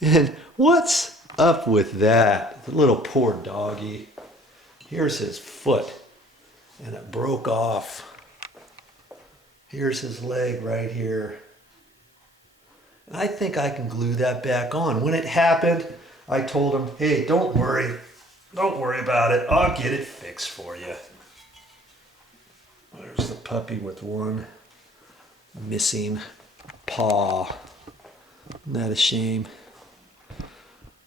And what's up with that? The little poor doggy. Here's his foot, and it broke off. Here's his leg right here. And I think I can glue that back on. When it happened, I told him, hey, don't worry. Don't worry about it. I'll get it fixed for you. There's the puppy with one missing paw. Isn't that a shame?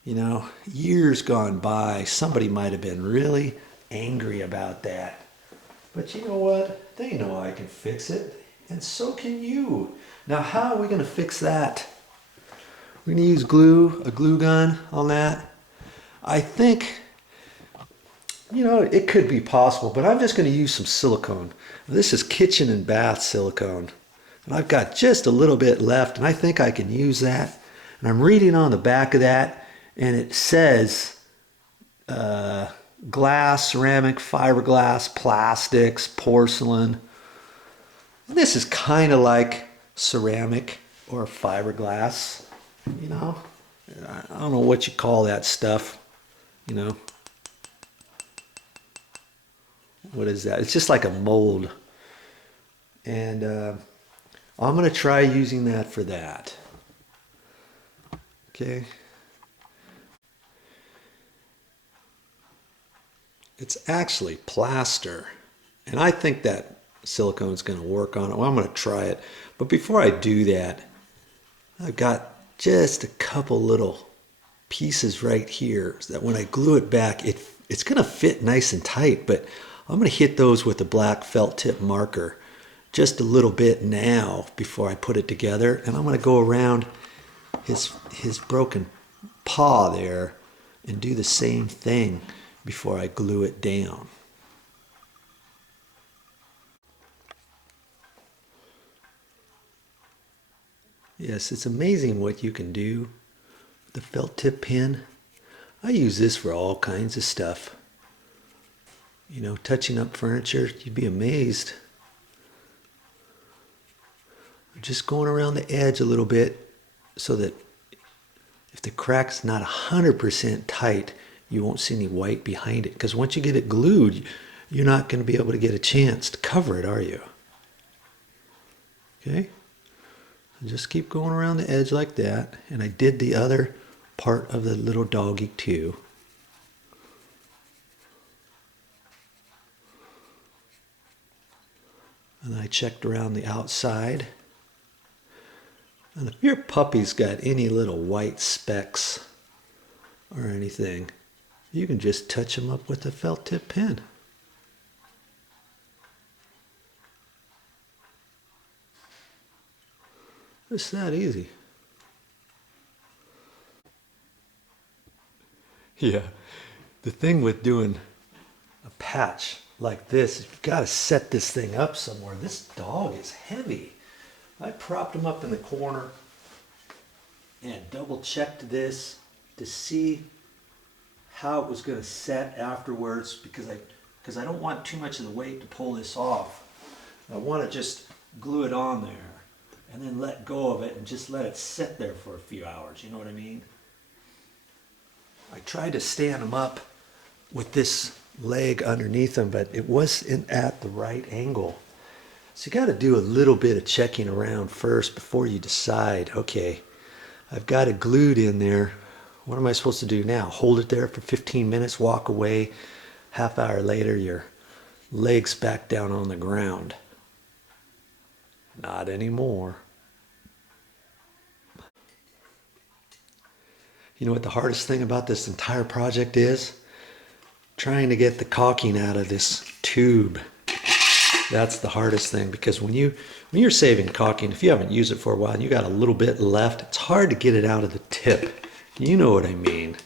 You know, years gone by, somebody might have been really angry about that. But you know what? They know I can fix it, and so can you. Now, how are we going to fix that? We're going to use glue, a glue gun on that. I think, you know, it could be possible, but I'm just going to use some silicone. This is kitchen and bath silicone. And I've got just a little bit left, and I think I can use that. And I'm reading on the back of that, and it says glass, ceramic, fiberglass, plastics, porcelain. And this is kind of like ceramic or fiberglass, you know. I don't know what you call that stuff, you know. What is that? It's just like a mold. And I'm going to try using that for that. Okay. It's actually plaster. And I think that silicone is going to work on it. Well, I'm going to try it. But before I do that, I've got just a couple little pieces right here so that when I glue it back, it's going to fit nice and tight. But I'm going to hit those with a black felt tip marker just a little bit now before I put it together. And I'm going to go around his broken paw there and do the same thing before I glue it down. Yes, it's amazing what you can do with the felt tip pen. I use this for all kinds of stuff. You know, touching up furniture, you'd be amazed. I'm just going around the edge a little bit so that if the crack's not 100% tight, you won't see any white behind it. Because once you get it glued, you're not going to be able to get a chance to cover it, are you? Okay? And just keep going around the edge like that. And I did the other part of the little doggy too. And I checked around the outside. And if your puppy's got any little white specks or anything, you can just touch them up with a felt tip pen. It's that easy. Yeah, the thing with doing a patch like this, you've got to set this thing up somewhere. This dog is heavy. I propped him up in the corner and double checked this to see how it was going to set afterwards because I don't want too much of the weight to pull this off. I want to just glue it on there and then let go of it and just let it sit there for a few hours. You know what I mean? I tried to stand him up with this leg underneath him, but it wasn't at the right angle. So you got to do a little bit of checking around first before you decide, okay, I've got it glued in there. What am I supposed to do now? Hold it there for 15 minutes, walk away. Half hour later, your leg's back down on the ground. Not anymore. You know what the hardest thing about this entire project is? Trying to get the caulking out of this tube. That's the hardest thing, because when you're saving caulking, if you haven't used it for a while and you got a little bit left, it's hard to get it out of the tip. You know what I mean.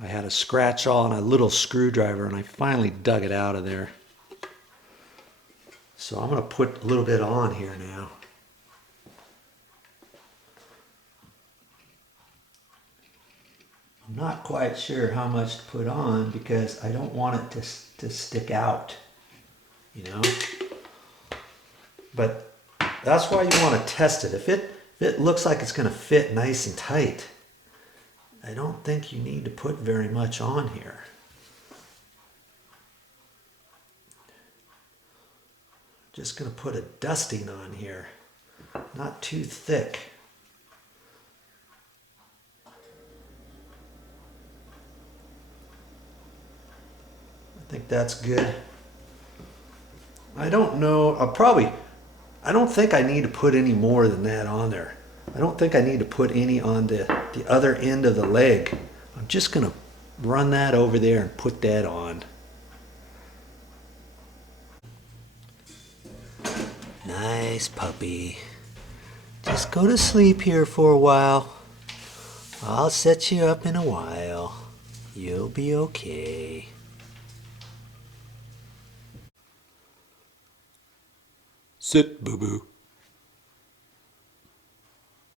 I had a scratch on a little screwdriver and I finally dug it out of there. So I'm going to put a little bit on here now. I'm not quite sure how much to put on because I don't want it to stick out, you know. But that's why you want to test it. If It looks like it's going to fit nice and tight. I don't think you need to put very much on here. Just going to put a dusting on here, not too thick. I think that's good. I don't know, I don't think I need to put any more than that on there. I don't think I need to put any on the other end of the leg. I'm just going to run that over there and put that on. Nice puppy. Just go to sleep here for a while. I'll set you up in a while. You'll be okay. Sit, boo-boo.